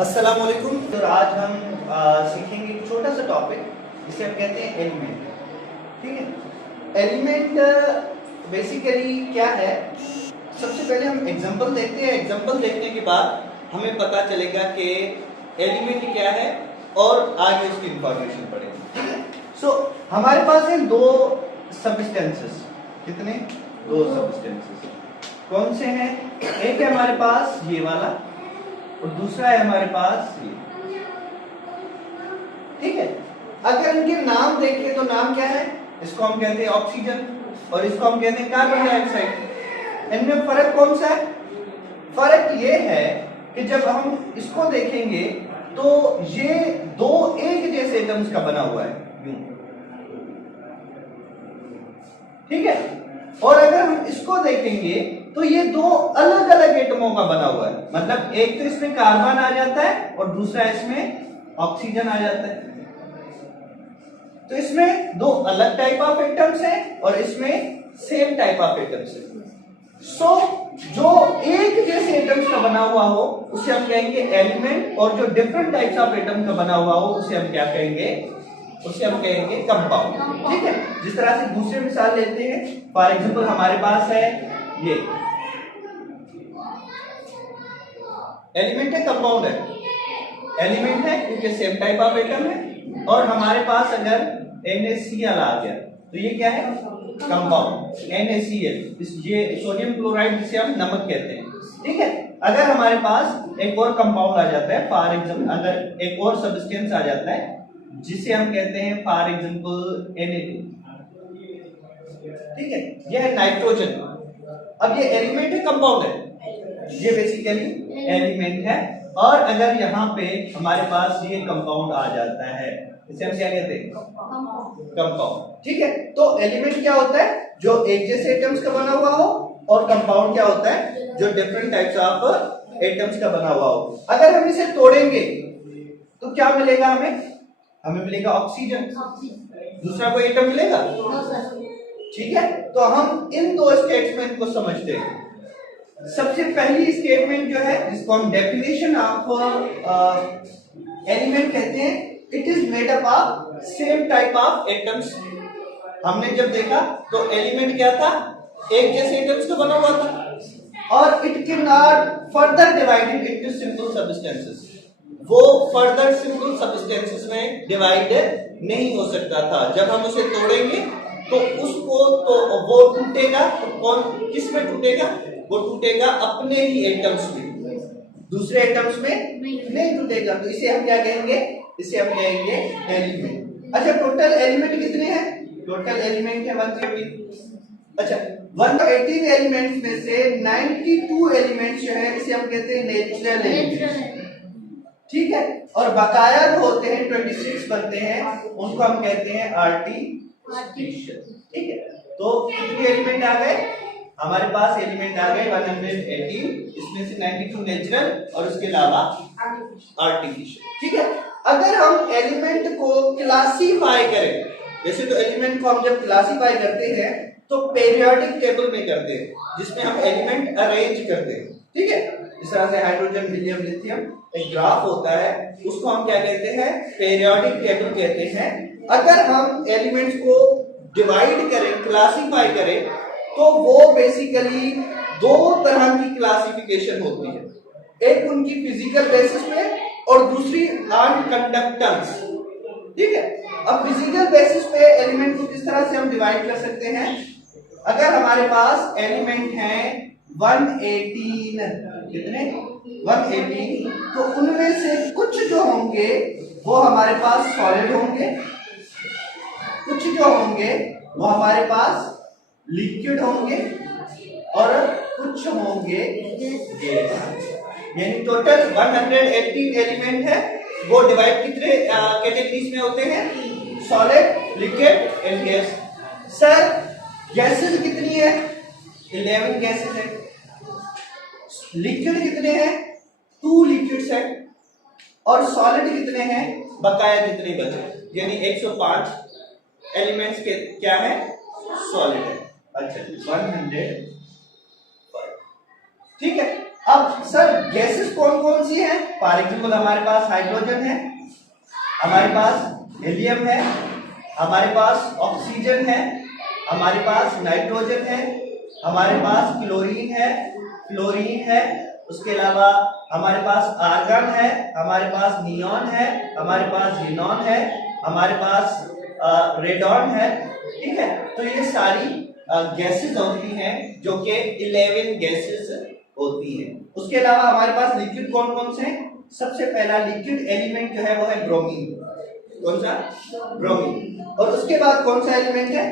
अस्सलाम वालेकुम। तो आज हम सीखेंगे एक छोटा सा टॉपिक जिसे हम कहते हैं एलिमेंट। ठीक है, एलिमेंट बेसिकली क्या है। सबसे पहले हम एग्जांपल देखते हैं। एग्जांपल देखने के बाद हमें पता चलेगा कि एलिमेंट क्या है और आगे उसकी इंफॉर्मेशन पढ़ेंगे। ठीक है, सो हमारे पास है दो सब्सटेंसेस। कितने? दो सब्सटेंसेस। कौन से हैं? एक है हमारे पास ये वाला और दूसरा है हमारे पास ये। ठीक है, अगर इनके नाम देखें तो नाम क्या है? इसको हम कहते हैं ऑक्सीजन और इसको हम कहते हैं कार्बन डाइऑक्साइड। इनमें फर्क कौन सा है? फर्क ये है कि जब हम इसको देखेंगे तो ये दो एक जैसे एटम्स का बना हुआ है यूं। ठीक है, और अगर हम इसको देखेंगे तो ये दो अलग अलग एटमों का बना हुआ है। मतलब एक तो इसमें कार्बन आ जाता है और दूसरा इसमें ऑक्सीजन आ जाता है। तो इसमें दो अलग टाइप ऑफ एटम्स हैं और इसमें सेम टाइप ऑफ एटम्स हैं। सो जो एक जैसे एटम्स का बना हुआ हो उसे हम कहेंगे एलिमेंट, और जो डिफरेंट टाइप्स ऑफ एटम का बना हुआ हो उसे हम क्या कहेंगे? उसे हम कहेंगे कंपाउंड। ठीक है, जिस तरह से दूसरी मिसाल लेते हैं, फॉर एग्जांपल हमारे पास है ये एलिमेंट है, कंपाउंड है? एलिमेंट है क्योंकि सेम टाइप ऑफ एटम है। और हमारे पास अगर NaCl आ गया तो ये क्या है? कंपाउंड। NaCl, ये सोडियम क्लोराइड जिसे हम नमक कहते हैं। ठीक है, अगर हमारे पास एक और कंपाउंड आ जाता है, फॉर एग्जांपल अगर एक और सब्सटेंस आ जाता है जिसे हम कहते हैं फॉर एग्जांपल Na2। ठीक है, यह है नाइट्रोजन। अब ये एलिमेंट है, कंपाउंड है? ये बेसिकली एलिमेंट है। और अगर यहाँ पे हमारे पास ये कंपाउंड आ जाता है, इसे हम क्या कहते हैं? कंपाउंड। ठीक है, तो एलिमेंट क्या होता है? जो एक जैसे एटम्स का बना हुआ हो, और कंपाउंड क्या होता है? जो डिफरेंट टाइप्स ऑफ एटम्स का बना हुआ हो। अगर हम इसे तोड़ेंगे तो क्या मिलेगा हमें? हमें मिलेगा ऑक्सीजन। दूसरा कोई एटम मिलेगा? ठीक है, तो हम इन दो स्टेटमेंट को समझते हैं। सबसे पहली स्टेटमेंट जो है जिसको हम डेफिनेशन ऑफ एलिमेंट कहते हैं, it is made up of same type of atoms. हमने जब देखा तो एलिमेंट क्या था? एक जैसे एटम्स का बना हुआ था, और it can not further divided into simple substances. वो फर्दर सिंपल सब्सटेंसेस में डिवाइड नहीं हो सकता था। जब हम उसे तोड़ेंगे तो उसको तो वो टूटेगा, तो कौन किस में टूटेगा? वो टूटेगा अपने ही एटम्स में, दूसरे एटम्स में नहीं टूटेगा। तो इसे हम क्या कहेंगे? इसे हम कहेंगे एलिमेंट। अच्छा, टोटल एलिमेंट कितने हैं? टोटल एलिमेंट है 130। अच्छा, 118 एलिमेंट्स में से 92 एलिमेंट्स जो है इसे हम कहते हैं नेचुरल एलिमेंट्स। ठीक है, और बकाया जो होते हैं 26 बनते हैं, उनको हम कहते हैं आर्टिफिशियल। ठीक है, तो कितने एलिमेंट आ गए हमारे पास? एलिमेंट आ गए 118, इसमें से 92 नेचुरल और उसके अलावा आर्टिफिशियल। ठीक है, अगर हम एलिमेंट को क्लासीफाई करें, वैसे तो एलिमेंट को हम जब क्लासीफाई करते हैं तो पीरियोडिक टेबल में करते हैं, जिसमें हम एलिमेंट अरेंज करते हैं। ठीक है, इस तरह से हाइड्रोजन, हीलियम, लिथियम एक ग्राफ होता है, उसको हम क्या कहते हैं? पीरियोडिक टेबल कहते हैं। अगर हम एलिमेंट्स को डिवाइड करें, क्लासीफाई करें, तो वो बेसिकली दो तरह की क्लासिफिकेशन होती है। एक उनकी फिजिकल बेसिस पे और दूसरी ऑन कंडक्टेंस। ठीक है, अब फिजिकल बेसिस पे एलिमेंट को किस तरह से हम डिवाइड कर सकते हैं? अगर हमारे पास एलिमेंट हैं 118, कितने? 118, तो उनमें से कुछ जो होंगे वो हमारे पास सॉलिड होंगे, कुछ जो होंगे वो हमारे पास लिक्विड होंगे, और कुछ होंगे गैस। यानी टोटल 118 एलिमेंट है, वो डिवाइड कितने कैटेगरीज में होते हैं? Solid, liquid and gas. Sir gases कितनी है? 11 गैसेस है। लिक्विड कितने हैं? 2 लिक्विड्स है। और सॉलिड कितने हैं? बकाया कितने बचे? यानी 105 एलिमेंट्स के क्या है? सॉलिड है। अच्छा, 105। ठीक है, अब सर गैसेस कौन कौन सी हैं? फॉर एग्जाम्पल हमारे पास हाइड्रोजन है, हमारे पास हीलियम है, हमारे पास ऑक्सीजन है, हमारे पास नाइट्रोजन है, हमारे पास फ्लोरीन है, उसके अलावा हमारे पास आर्गन है, हमारे पास नियॉन है, हमारे पास ज़ीनॉन है, हमारे पास रेडॉन है। ठीक है, तो ये सारी गैसेस होती हैं जो कि 11 गैसेस होती हैं। उसके अलावा हमारे पास लिक्विड कौन कौन से हैं? सबसे पहला लिक्विड एलिमेंट जो है वो है ब्रोमीन। कौन सा? ब्रोमीन। और उसके बाद कौन सा एलिमेंट है?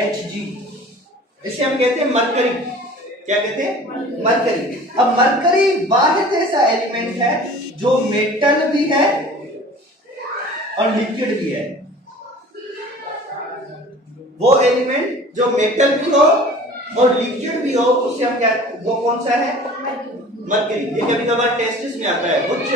Hg। इसे हम कहते हैं मरकरी। क्या कहते हैं? मरकरी। अब मरकरी वाहिद ऐसा एलिमेंट है जो मेटल भी है और लिक्विड भी है। वो एलिमेंट जो मेटल भी हो और लिक्विड भी हो उसे हम क्या, वो कौन सा है? मरकरी। ये कभी कभार टेस्ट में आता है, which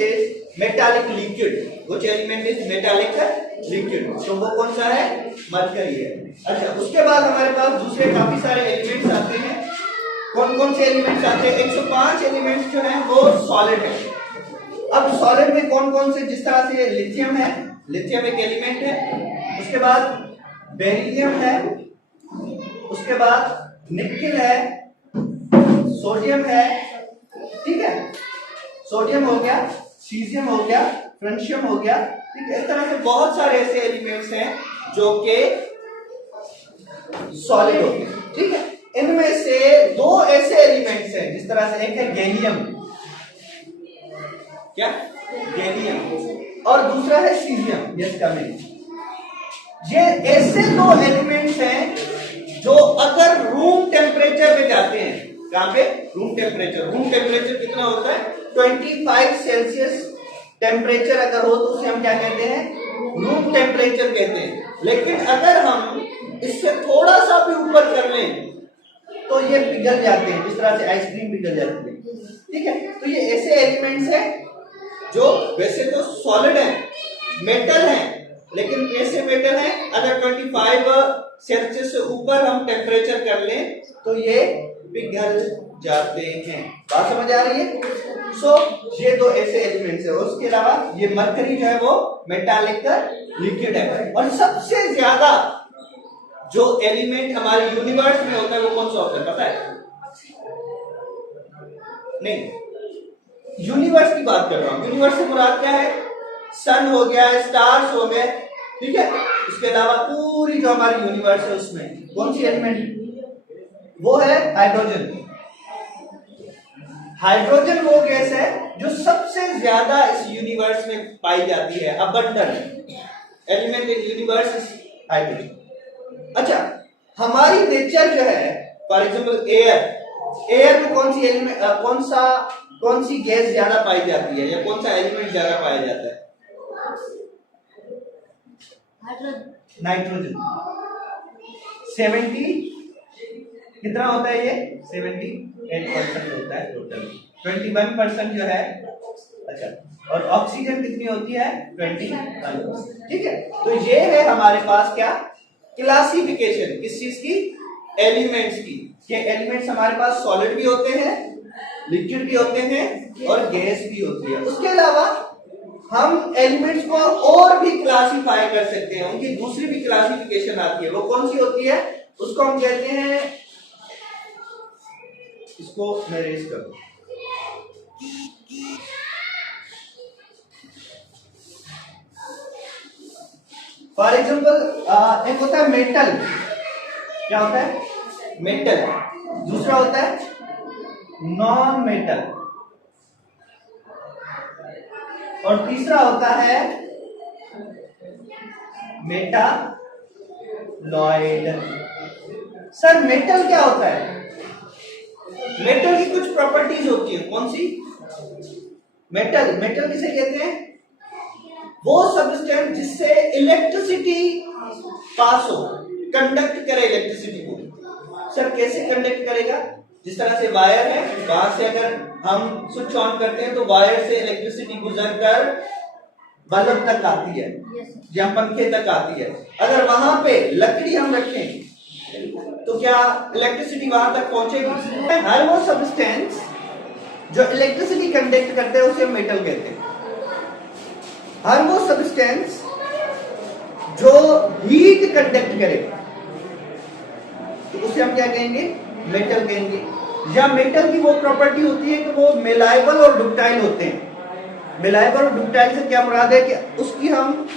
is metallic liquid, which element is metallic liquid, तो वो कौन सा है? मरकरी है। अच्छा, उसके बाद हमारे पास दूसरे काफी सारे एलिमेंट्स आते हैं। कौन कौन से एलिमेंट्स आते हैं? 105 एलिमेंट्स जो हैं वो सॉलिड है। अब सॉलिड में कौन कौन से? जिस तरह से लिथियम है, लिथियम एक एलिमेंट है। उसके बाद बेरिलियम है, उसके बाद निकेल है, सोडियम है। ठीक है, सोडियम हो गया, सीजियम हो गया, फ्रेंशियम हो गया। ठीक है, इस तरह से बहुत सारे ऐसे एलिमेंट्स हैं जो कि सॉलिड होते हैं। ठीक है, इनमें से दो ऐसे एलिमेंट्स हैं, जिस तरह से एक है गैलियम, क्या? गैलियम, और दूसरा है सीजियम। Yes coming. ये ऐसे दो एलिमेंट्स हैं जो अगर रूम टेम्परेचर पे जाते हैं, कहां पे? रूम टेम्परेचर कितना होता है? 25 सेल्सियस टेम्परेचर अगर हो तो उसे हम क्या कहते हैं? रूम टेम्परेचर कहते हैं। लेकिन अगर हम इससे थोड़ा सा भी ऊपर कर लें तो ये पिघल जाते हैं, जिस तरह से आइसक्रीम पिघल जाती है। ठीक है, तो ये ऐसे एलिमेंट्स हैं जो वैसे तो सॉलिड हैं, मेटल हैं, लेकिन कैसे मेटल हैं? अगर 25 सेल्सियस से ऊपर हम टेम्परेचर कर लें तो ये पिघल जाते हैं। बात समझ आ रही है? ये दो ऐसे एलिमेंट्स है। उसके अलावा ये मरकरी जो है वो मेटालिक लिक्विड है। और सबसे ज्यादा जो एलिमेंट हमारे यूनिवर्स में होता है वो कौन सा होता है? पता है? नहीं, यूनिवर्स की बात कर रहा हूं। यूनिवर्स से मुराद क्या है? सन हो गया, स्टार्स हो गए। ठीक है, उसके अलावा पूरी जो हमारी यूनिवर्स है उसमें कौन सी एलिमेंट? वो है हाइड्रोजन। हाइड्रोजन वो गैस है जो सबसे ज्यादा इस यूनिवर्स में पाई जाती है। Abundant element in universe is hydrogen. अच्छा, हमारी नेचर जो है, फॉर एग्जांपल एयर में कौन सी एलिमेंट, कौन सी गैस ज्यादा पाई जाती है या कौन सा एलिमेंट ज्यादा पाया जाता है? नाइट्रोजन। 70 कितना होता है ये? 78% होता है टोटल। 21% जो है। अच्छा, और ऑक्सीजन कितनी होती है? 21%। ठीक है, तो ये है हमारे पास क्या? क्लासिफिकेशन किस चीज की? एलिमेंट्स की। ये एलिमेंट्स हमारे पास सॉलिड भी होते हैं, लिक्विड भी होते हैं और गैस भी होती है। उसके अलावा हम एलिमेंट्स को और भी क्लासिफाई कर सकते हैं। उनकी दूसरी भी क्लासिफिकेशन आती है। वो कौन सी होती है? उसको हम कहते हैं, इसको मैं रेज करूं, फॉर एग्जाम्पल एक होता है मेटल। क्या होता है? मेटल। दूसरा होता है नॉन मेटल, और तीसरा होता है मेटालॉइड। सर मेटल क्या होता है? मेटल की कुछ प्रॉपर्टीज होती है। कौन सी? मेटल किसे कहते हैं? वो सब्सटेंस जिससे इलेक्ट्रिसिटी पास हो, कंडक्ट करे इलेक्ट्रिसिटी को। सर कैसे कंडक्ट करेगा? जिस तरह से वायर है, वहां से अगर हम स्विच ऑन करते हैं तो वायर से इलेक्ट्रिसिटी गुजरकर बल्ब तक आती है या पंखे तक आती है। अगर वहां पे लकड़ी हम रखें तो क्या इलेक्ट्रिसिटी वहां तक पहुंचेगी? हर वो सब्सटेंस जो इलेक्ट्रिसिटी कंडक्ट करते हैं उसे हम मेटल कहते हैं। हर वो सब्सटेंस जो हीट कंडक्ट करे तो उसे हम क्या कहेंगे? मेटल कहेंगे। या मेटल की वो प्रॉपर्टी होती है कि वो मेलाइबल और डक्टाइल होते हैं। मेलाइबल और डक्टाइल से क्या मुराद है कि उसकी हम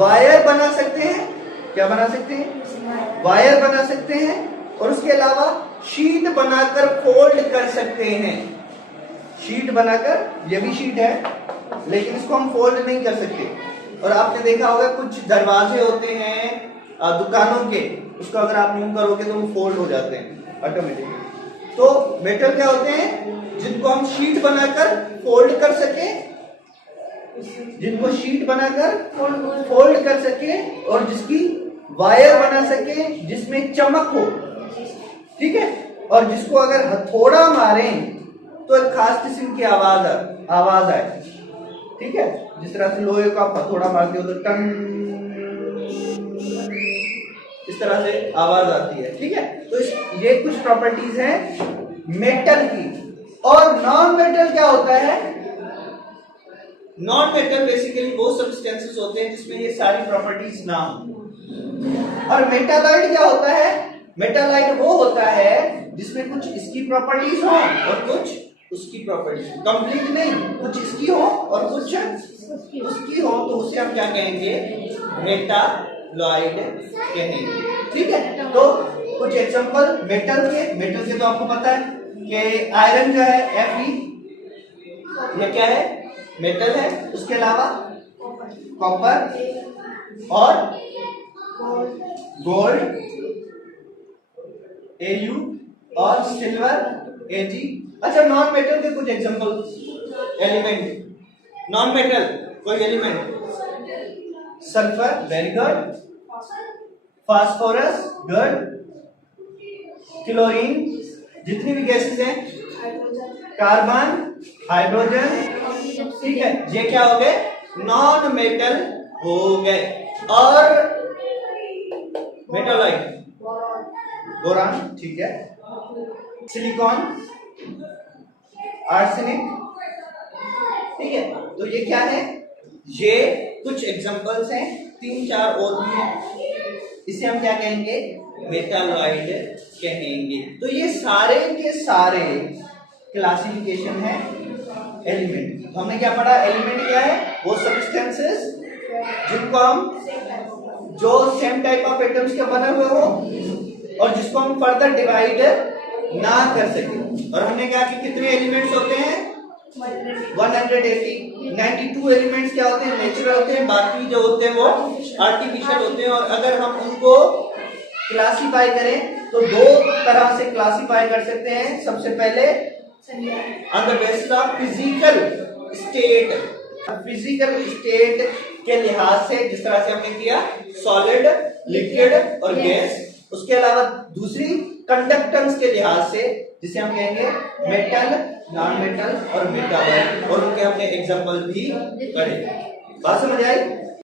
वायर बना सकते हैं। क्या बना सकते हैं? वायर बना सकते हैं। और उसके अलावा शीट बनाकर फोल्ड कर सकते हैं। शीट बनाकर, ये भी शीट है लेकिन इसको हम फोल्ड नहीं कर सकते। और आपने देखा होगा कुछ दरवाजे होते हैं दुकानों के, उसको अगर आप यूं करोगे तो वो फोल्ड हो जाते हैं ऑटोमेटिकली। तो मेटल क्या होते हैं? जिनको हम शीट बनाकर फोल्ड कर सके, जिनको शीट बनाकर फोल्ड कर सके और जिसकी वायर बना सके जिसमें चमक हो, ठीक है। और जिसको अगर हथौड़ा मारें तो एक खास किस्म की आवाज आए, ठीक है। जिस तरह से लोहे का हथौड़ा मारते हो तो टन, इस तरह से आवाज आती है, ठीक है। तो ये कुछ प्रॉपर्टीज हैं मेटल की। और नॉन मेटल क्या होता है? नॉन मेटल बेसिकली वो सब्सटेंसेस होते हैं जिसमें ये सारी प्रॉपर्टीज ना हो। और मेटालॉइड क्या होता है? मेटालॉइड वो होता है जिसमें कुछ इसकी प्रॉपर्टीज हो और कुछ उसकी प्रॉपर्टीज, कंप्लीट नहीं, कुछ इसकी हो और कुछ उसकी हो, तो उसे हम क्या कहेंगे? मेटालॉइड कहेंगे, ठीक है। तो कुछ एग्जांपल मेटल के तो आपको पता है कि आयरन जो है Fe, ये क्या है? मेटल है। उसके अलावा कॉपर और गोल्ड Au और सिल्वर Ag। अच्छा, नॉन मेटल के कुछ एग्जांपल एलिमेंट। नॉन मेटल कोई element, sulphur, very good, phosphorus, good, chlorine, जितनी भी गैसेस हैं, कार्बन, हाइड्रोजन, ठीक है। ये क्या हो गए? नॉन मेटल हो गए। और मेटालॉइड, बोरान, ठीक है, सिलिकॉन, आर्सेनिक, ठीक है। तो ये क्या है? ये कुछ एग्जांपल्स हैं, 3-4 और भी हैं। इसे हम क्या कहेंगे? मेटालॉइड कहेंगे। तो ये सारे के सारे क्लासिफिकेशन है एलिमेंट। तो हमने क्या पढ़ा? एलिमेंट क्या है? वो सब्सटेंसेस जिनको हम, जो सेम टाइप ऑफ एटम्स के बने हुए हो और जिसको हम फर्दर डिवाइड ना कर सके। और हमने कहा कि कितने एलिमेंट्स होते हैं? 180। 92 एलिमेंट्स क्या होते हैं? नेचुरल होते हैं। बाकी जो होते हैं वो आर्टिफिशियल होते हैं। और अगर हम उनको क्लासिफाई करें तो 2 तरह से क्लासिफाई कर सकते हैं। सबसे पहले on the basis of physical state, physical state के लिहाज से, जिस तरह से हमने किया सॉलिड, लिक्विड और गैस। उसके अलावा दूसरी कंडक्टेंस के लिहाज से, जिसे हम कहेंगे मेटल, नॉन मेटल और मेटालॉइड। और उनके हमने एग्जांपल भी पढ़े। बात समझ आई?